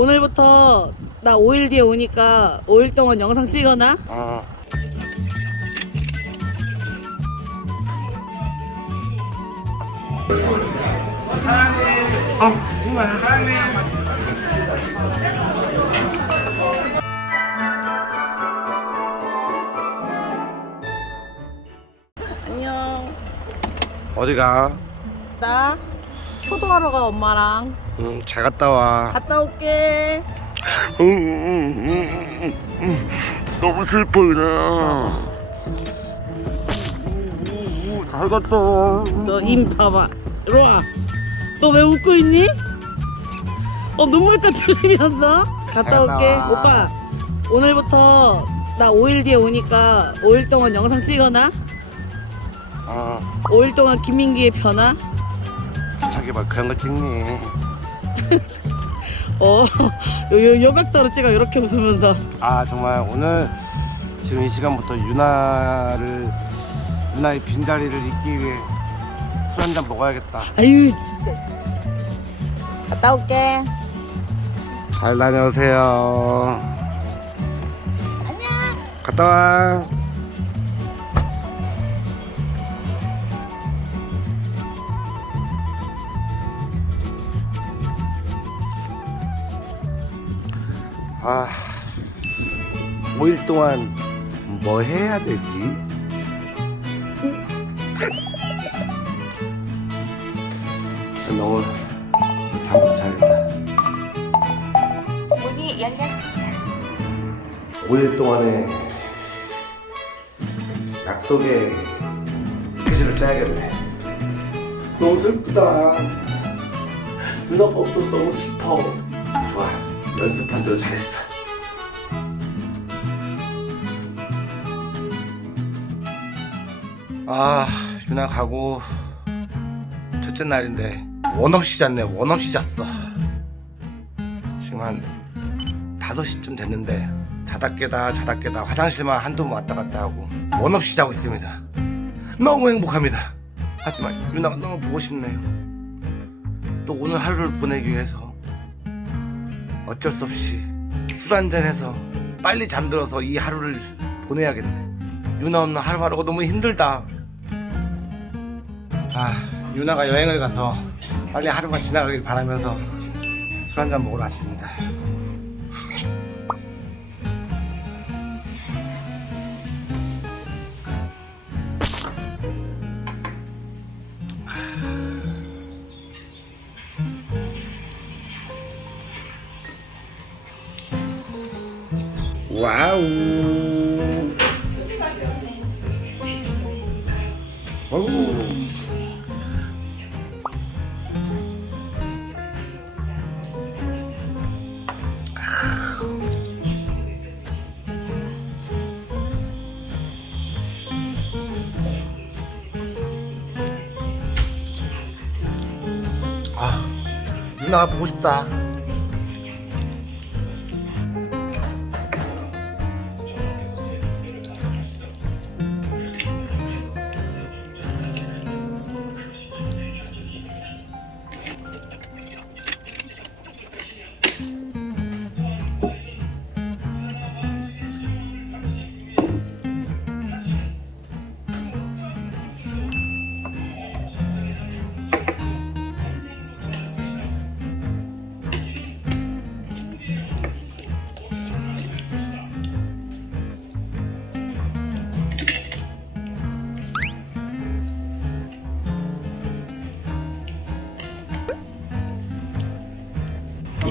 오늘부터 나 5일 뒤에 오니까 5일 동안 영상 찍어놔. 아. 아, 정말. 안녕. 어디 가? 나 효도하러 가 엄마랑. 응, 잘 갔다 와. 갔다 올게. 응, 응, 응, 응, 응. 너무 슬퍼, 유나. 잘 갔다 와. 너힘 봐봐. 이리 와. 너 왜 웃고 있니? 어 눈물까지 흘리면서 갔다 갔다 올게. 와. 오빠 오늘부터 나 5일 뒤에 오니까 5일 동안 영상 찍어놔. 아, 5일 동안 김민기의 변화. 막 그런 거 찍니? 어, 요, 요, 요 각도로 찍어 이렇게 웃으면서 아, 정말 오늘 지금 이 시간부터 유나를 유나의 빈자리를 잇기 위해 술 한잔 먹어야겠다. 아유 진짜 갔다 올게 잘 다녀오세요. 안녕. 갔다 와. 아, 5일 동안 뭐 해야 되지? 너무 잠부터 자야겠다. 문이 열렸습니다. 5일 동안의 약속의 스케줄을 짜야겠네. 너무 슬프다. 누나가 없어서 너무 슬퍼. 좋아. 연습한 대로 잘했어. 아, 유나 가고 첫째 날인데 원 없이 잤네. 원 없이 잤어. 지금 한 5시쯤 됐는데 자다 깨다 자다 깨다 화장실만 한두 번 왔다 갔다 하고 원 없이 자고 있습니다. 너무 행복합니다. 하지만 유나가 너무 보고 싶네요. 또 오늘 하루를 보내기 위해서 어쩔 수 없이 술 한잔해서 빨리 잠들어서 이 하루를 보내야겠네. 유나 없는 하루하루가 너무 힘들다. 아, 유나가 여행을 가서 빨리 하루가 지나가길 바라면서 술 한잔 먹으러 왔습니다. 와우. 어우. 아, 누나가 보고 싶다.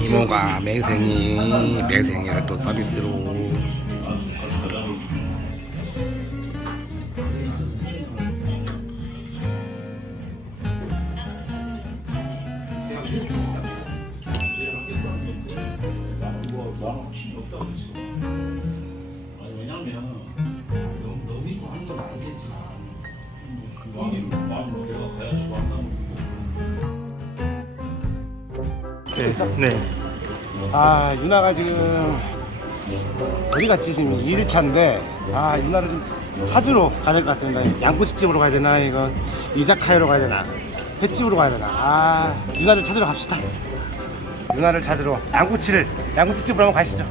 이모가 맹생이 맹생이를 또 서비스로. 왜냐면 너무 너무 있고 하는 건 알겠지만 네. 아 유나가 지금 어디 갔지? 지금 2일차인데 아 유나를 좀 찾으러 가야 될 것 같습니다. 양꼬치집으로 가야 되나? 이거 이자카야로 가야 되나? 횟집으로 가야 되나? 아 유나를 찾으러 갑시다. 유나를 찾으러 양꼬치를 양꼬치집으로 한번 가시죠.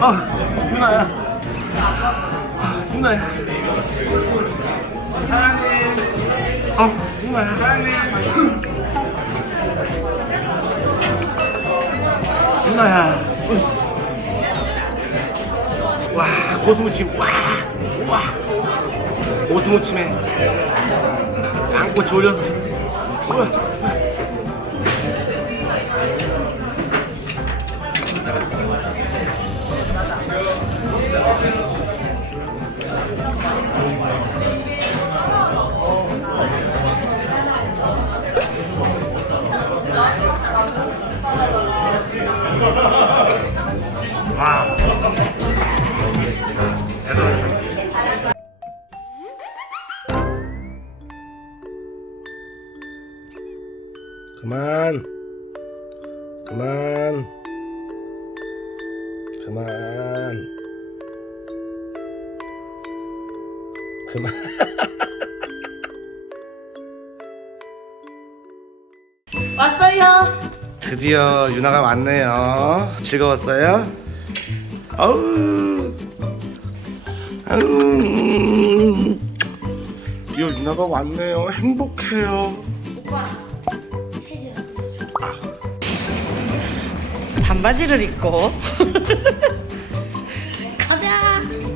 아, 유나야. 아, 유나야. 사장님. 어, 유나야. 사장님. 유나야. 와, 고수무침. 와, 와. 고수무침에 양꼬치 올려서. 우와. 그만. 그만. 그만. 그만. 왔어요. 드디어 유나가 왔네요. 즐거웠어요? 아우. 아우. 음. 드디어 유나가 왔네요. 행복해요 반바지를 입고. 가자.